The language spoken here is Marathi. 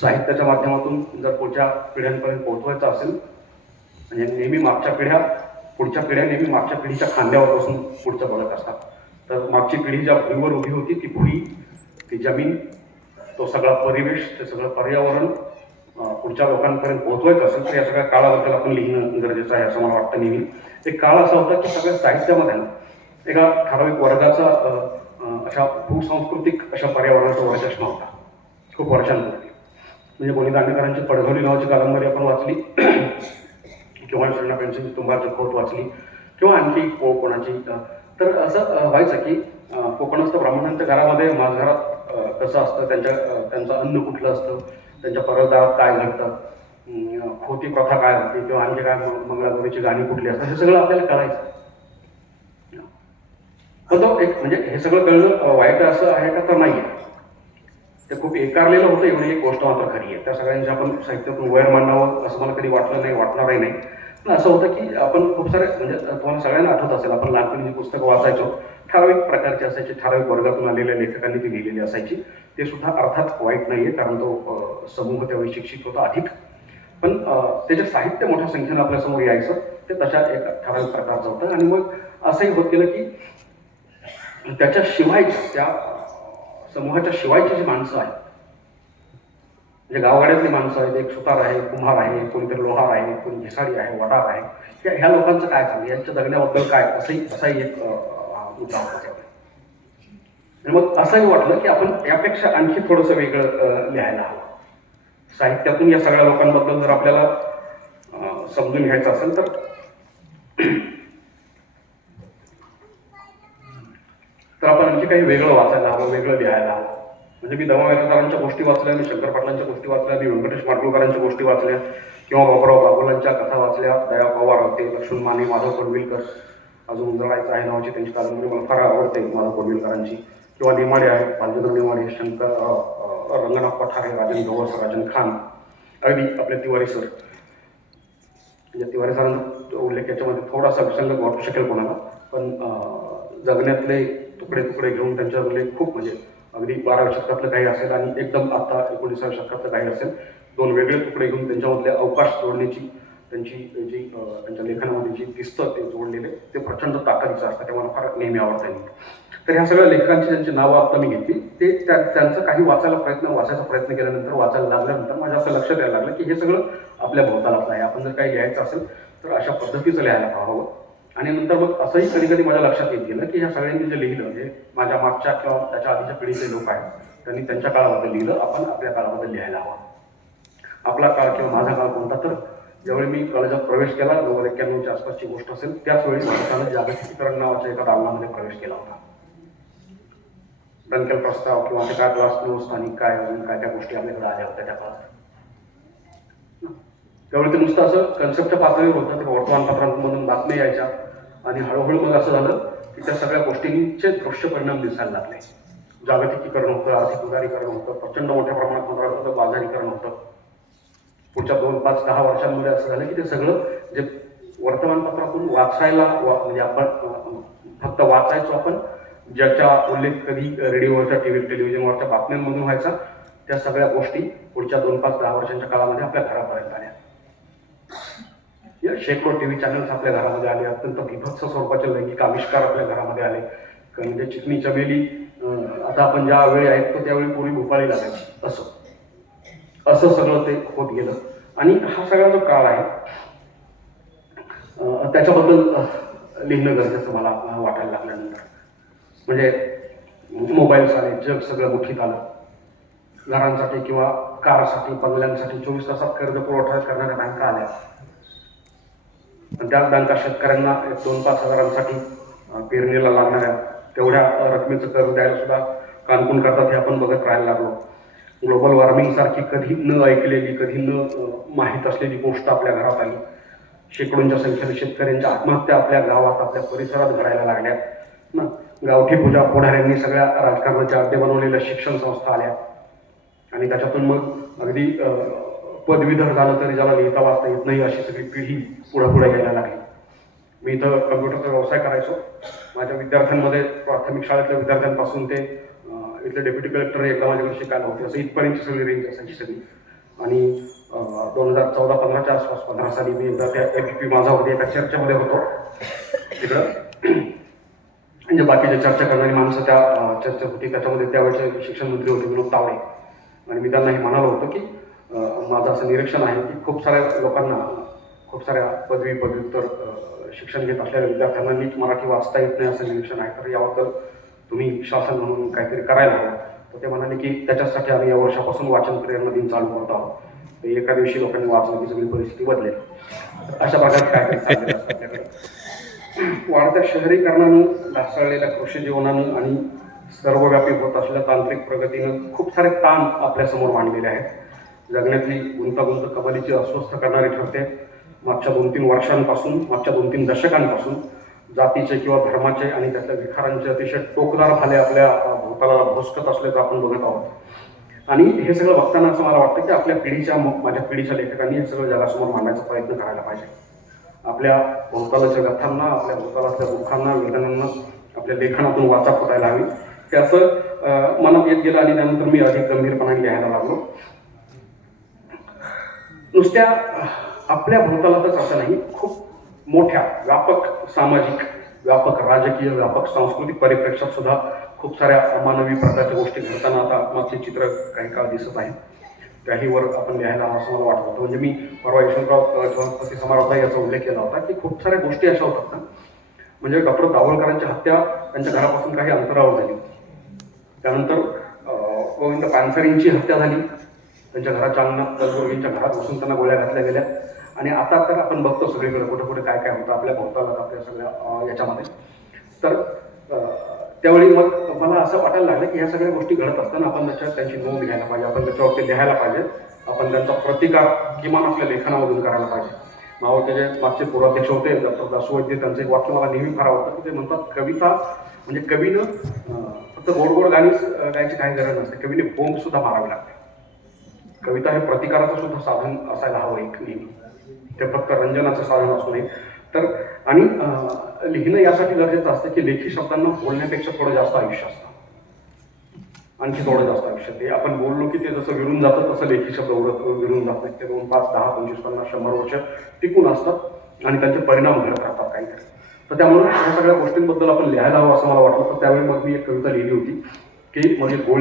साहित्याच्या माध्यमातून जर पुढच्या पिढ्यांपर्यंत पोहोचवायचं असेल म्हणजे नेहमी मागच्या पिढ्या पुढच्या पिढ्या नेहमी मागच्या पिढीच्या खांद्यावर बसून पुढचं बघत असतात. तर मागची पिढी ज्या भुईवर उभी होती ती भुई ती जमीन तो सगळा परिवेश ते सगळं पर्यावरण पुढच्या लोकांपर्यंत पोहोचवायचं असेल तर या सगळ्या काळाबद्दल आपण लिहिणं गरजेचं आहे असं मला वाटतं नेहमी. एक काळ असा होता की सगळ्या साहित्यामध्ये ना एका ठराविक वर्गाचा अशा भूसांस्कृतिक अशा पर्यावरणाचा वर्चष्मा होता. खूप वर्षांपूर्वी. म्हणजे कोणी दांडेकरांची पडघवली नावाची कादंबरी आपण वाचली. किंवा श्रीना पेन्सिल तुंबारची वाचली. किंवा आणखी को कोणाची तर असं व्हायचं की कोकणस्थ ब्राह्मणांच्या घरामध्ये माझघरात कसं असतं त्यांच्या त्यांचं अन्न कुठलं असतं त्यांच्या परदारात काय घडतं खोती प्रथा काय होती किंवा आणखी काय मंगळागौरीची गाणी कुठली असतात हे सगळं आपल्याला कळायचं. पण तो एक म्हणजे हे सगळं कळणं वाईट असं आहे का तर नाही आहे ते खूप एकारलेलं होतं एवढी एक गोष्ट मात्र खरी आहे. त्या सगळ्यांच्या आपण साहित्यातून वैर मांडावं असं मला कधी वाटलं नाही वाटणारही नाही. पण असं होतं की आपण खूप सारे म्हणजे तुम्हाला सगळ्यांना आठवत असेल आपण लहानपणी जी पुस्तकं वाचायचो ठराविक प्रकारची असायची ठराविक वर्गातून आलेल्या लेखकांनी ती लिहिलेली असायची. ते सुद्धा अर्थात वाईट नाही आहे कारण तो समूह त्यावेळी शिक्षित होता अधिक. पण त्याचे साहित्य मोठ्या संख्येनं आपल्यासमोर यायचं ते तशा एक ठराविक प्रकारचं होतं. आणि मग असंही होत गेलं की त्याच्याशिवायच्या त्या समूहाच्या शिवायची जी माणसं आहेत म्हणजे गावगाड्यातली माणसं आहेत एक सुतार आहे कुंभार आहे कोणीतरी लोहार आहे कोणी घिसाडी आहे वडार आहे ह्या ह्या लोकांचं काय चाललं यांच्या जगण्याबद्दल काय? असंही असाही एक मुद्दा होता आणि मग असंही वाटलं की आपण यापेक्षा आणखी थोडंसं वेगळं लिहायला हवं. साहित्यातून या सगळ्या लोकांबद्दल जर आपल्याला समजून घ्यायचं असेल तर तर आपण आणखी काही वेगळं वाचायला हवं वेगळं लिहायला हवं. म्हणजे मी दमा वेलांच्या गोष्टी वाचल्या मी शंकर पाटलांच्या गोष्टी वाचल्या मी व्यंकटेश माडगुळकरांच्या गोष्टी वाचल्या किंवा बाबुराव बाबुलांच्या कथा वाचल्या दया पवार होते लक्ष्मण माने माधव कोंडविलकर. अजून उंदरायचं आहे नावाची त्यांची कादंबरी मला फार आवडते माधव कोंडविलकरांची. किंवा नेमाडे आहे बालचंद्र नेमाडे शंकर रंगनाथ पठारे राजन गवस राजन खान. अगदी आपले तिवारी सर. म्हणजे तिवारी सरांचा उल्लेख याच्यामध्ये थोडासा विसंगत वाटू शकेल कोणाला पण जगण्यातले तुकडे तुकडे घेऊन त्यांच्यातले खूप म्हणजे अगदी बाराव्या शतकातलं काही असेल आणि एकदम आता एकोणीसाव्या शतकातलं काही असेल दोन वेगळे तुकडे घेऊन त्यांच्यामधले अवकाश जोडण्याची त्यांची जी त्यांच्या लेखनामध्ये जी दिसतं ते जोडलेले ते प्रचंड ताकदीचं असतं ते मला फार नेहमी आवडतं तर ह्या सगळ्या लेखकांची ज्यांची नावं आता मी घेतली ते त्या त्यांचं काही वाचायला प्रयत्न वाचायचा प्रयत्न केल्यानंतर वाचायला लागल्यानंतर माझ्या असं लक्षात यायला लागलं की हे सगळं आपल्या भोवतालाच आहे. आपण जर काही लिहायचं असेल तर अशा पद्धतीचं लिहायला पाहावं आणि नंतर मग असंही कधी कधी माझ्या लक्षात येत गेलं की ह्या सगळ्यांनी जे लिहिलं हे माझ्या मागच्या किंवा त्याच्या आधीच्या पिढीचे लोक आहेत त्यांनी त्यांच्या काळाबद्दल लिहिलं आपण आपल्या काळाबद्दल लिहायला हवं. आपला काळ किंवा माझा काळ कोणता तर ज्यावेळी मी कॉलेजात प्रवेश केला दोन हजार एक्क्याण्णवच्या आसपासची गोष्ट असेल त्याच वेळी भारतानं जागतिकीकरण नावाच्या एका दालनामध्ये प्रवेश केला होता. डंकेल प्रस्ताव किंवा ते काय क्लास स्थानिक काय अजून काय त्या गोष्टी आपल्याकडे आल्या होत्या त्या काळात. त्यावेळी ते नुसतं असं कन्सेप्टच्या पातळीवर होतं ते वर्तमानपत्रांमधून बातम्या यायच्या. आणि हळूहळू मग असं झालं की त्या सगळ्या गोष्टींचे दृश्य परिणाम दिसायला लागले. जागतिकीकरण होतं आर्थिक उदारीकरण होतं प्रचंड मोठ्या प्रमाणात मला होतं बाजारीकरण होतं. पुढच्या दोन पाच दहा वर्षांमध्ये असं झालं की ते सगळं जे वर्तमानपत्रातून वाचायला वा म्हणजे आपण फक्त वाचायचो आपण ज्याच्या उल्लेख कधी रेडिओवरच्या टी व्ही टेलिव्हिजनवरच्या बातम्यांमधून व्हायचा त्या सगळ्या गोष्टी पुढच्या दोन पाच दहा वर्षांच्या काळामध्ये आपल्या घरापर्यंत आल्या. या शेकडो टी व्ही चॅनल्स आपल्या घरामध्ये आले अत्यंत बिभत्स स्वरूपाचे लैंगिक आविष्कार आपल्या घरामध्ये आले. म्हणजे चिकनी चमेली आता आपण ज्या वेळी ऐकतो त्यावेळी कोणी भोपाळी लागायची. असं. असं सगळं ते होत गेलं. आणि हा सगळा जो काळ आहे त्याच्याबद्दल लिहिणं गरजेचं मला वाटायला लागल्यानंतर. म्हणजे मोबाईल्स आले जग सगळं मुठीत आलं. घरांसाठी किंवा कारसाठी बंगल्यांसाठी चोवीस तासात कर्ज पुरवठा करणाऱ्या बँका आल्या. त्याच बँका शेतकऱ्यांना एक दोन पाच हजारांसाठी पेरणीला लागणाऱ्या तेवढ्या रकमेचं कर्ज द्यायला सुद्धा कानकून करतात हे आपण बघत राहायला लागलो. ग्लोबल वॉर्मिंग सारखी कधी न ऐकलेली कधी न माहीत असलेली गोष्ट आपल्या घरात आली. शेकडोंच्या संख्येने शेतकऱ्यांच्या आत्महत्या आपल्या गावात आपल्या परिसरात घडायला लागल्या. ना गावठी पूजा पुढाऱ्यांनी सगळ्या राजकारणाच्या अड्डे बनवलेल्या शिक्षण संस्था आल्या. आणि त्याच्यातून मग अगदी पदवीधर झालं तरी ज्याला लिहिता वाचता येत नाही अशी सगळी पिढी पुढे पुढे यायला लागली. मी इथं कम्प्युटरचा व्यवसाय करायचो. माझ्या विद्यार्थ्यांमध्ये प्राथमिक शाळेतल्या विद्यार्थ्यांपासून ते इथले डेप्युटी कलेक्टर एकदा माझ्याकडे शिकायला होते. असं इथपर्यंत सगळी रेंज असायची सगळी. आणि दोन हजार चौदा पंधराच्या आसपास पंधरा साली मी एकदा त्या ए पी माझा होते एका चर्चेमध्ये होतो. तिकडं. म्हणजे बाकीच्या चर्चा करणारी माणसं त्या चर्चा होती. त्याच्यामध्ये त्यावेळेचे शिक्षण मंत्री होते विनोद तावडे. आणि मी त्यांना हे म्हणालो होतो की माझं असं निरीक्षण आहे की खूप साऱ्या लोकांना खूप साऱ्या पदवी पदव्युत्तर शिक्षण घेत असलेल्या विद्यार्थ्यांना नीट मराठी वाचता येत नाही असं निरीक्षण आहे. तर याबद्दल तुम्ही शासन म्हणून काहीतरी करायला हवं. तर ते म्हणाले की त्याच्यासाठी आम्ही या वर्षापासून वाचन प्रेरणा दिन चालू करत आहोत. एका दिवशी लोकांनी वाचलं की सगळी परिस्थिती बदलेल. अशा प्रकारे काय आपल्याकडे वाढत्या शहरीकरणानं ढासळलेल्या कृषी जीवनानं आणि सर्वव्यापी होत असलेल्या तांत्रिक प्रगतीनं खूप सारे ताण आपल्यासमोर मांडलेले आहेत. जगण्यातली गुंतागुंत कबड्डीची अस्वस्थ करणारी ठरते. मागच्या दोन तीन वर्षांपासून मागच्या दोन तीन दशकांपासून जातीचे किंवा धर्माचे आणि त्यातल्या विखारांचे अतिशय टोकदार भाले आपल्या भूताला भोवताला भोसकत असल्याचं आपण बघत आहोत. आणि हे सगळं बघताना असं मला वाटतं की आपल्या पिढीच्या माझ्या पिढीच्या लेखकांनी हे सगळं जगासमोर मांडण्याचा प्रयत्न करायला पाहिजे. आपल्या भोवतालाच्या व्यथांना आपल्या भोवतालाच्या दुःखांना वेदनांना आपल्या लेखनातून वाचा फुटायला हवी. ते असं मनात येत गेलं आणि त्यानंतर मी अधिक गंभीरपणाने लिहायला लागलो. नुसत्या आपल्या भोवतालातच असं नाही खूप मोठ्या व्यापक सामाजिक व्यापक राजकीय व्यापक सांस्कृतिक परिप्रेक्षात सुद्धा खूप साऱ्या अमानवी प्रकारच्या गोष्टी घडताना आता मागचे चित्र काही काळ दिसत आहे. त्याहीवर आपण लिहायला असं मला वाटत होतं. म्हणजे मी परवा यशवंतराव समारोहात याचा उल्लेख केला होता की खूप साऱ्या गोष्टी अशा होतात ना. म्हणजे डॉक्टर दाभोळकरांची हत्या त्यांच्या घरापासून काही अंतरावर झाली. त्यानंतर गोविंद पानसरेंची हत्या झाली. त्यांच्या घराच्या अंगणात दलगुर्गींच्या घरात बसून त्यांना गोळ्या घातल्या गेल्या. आणि आता तर आपण बघतो सगळीकडे कुठे कुठे काय काय होतं आपल्या भोवताला आपल्या सगळ्या याच्यामध्ये. तर त्यावेळी मग मला असं वाटायला लागलं की ह्या सगळ्या गोष्टी घडत असताना आपण त्याच्यात त्यांची नोंद घ्यायला पाहिजे आपण त्याच्यावरती लिहायला पाहिजे. आपण त्यांचा प्रतिकार किमान आपल्या लेखनामधून करायला पाहिजे. मावळते जे मागचे पूर्वाध्यक्ष होते डॉक्टर दासू वैद्य त्यांचं एक वाक्य मला नेहमी फार आवडतं की ते म्हणतात कविता म्हणजे कवीनं फक्त गोड गोड गाणीच गायची काही गरज नसते कवीने बोंब सुद्धा मारावी लागते. कविता हे प्रतिकाराचं सुद्धा साधन असायला हवं एक नेहमी ते फक्त रंजनाचं साधन असू नये. तर आणि लिहिणं यासाठी गरजेचं असतं की लेखी शब्दांना बोलण्यापेक्षा थोडं जास्त आयुष्य असतं. आणखी थोडं जास्त आयुष्य. ते आपण बोललो की ते जसं विरून जातं तसं लेखी शब्द उडत विरून जात नाही ते दोन पाच दहा पंचवीस पन्नास शंभर वर्ष टिकून असतात आणि त्यांचे परिणाम घडत राहतात काहीतरी. तर त्यामुळे ह्या सगळ्या गोष्टींबद्दल आपण लिहायला हवं असं मला वाटलं. तर त्यावेळी मग मी एक कविता लिहिली होती की म्हणजे गोळी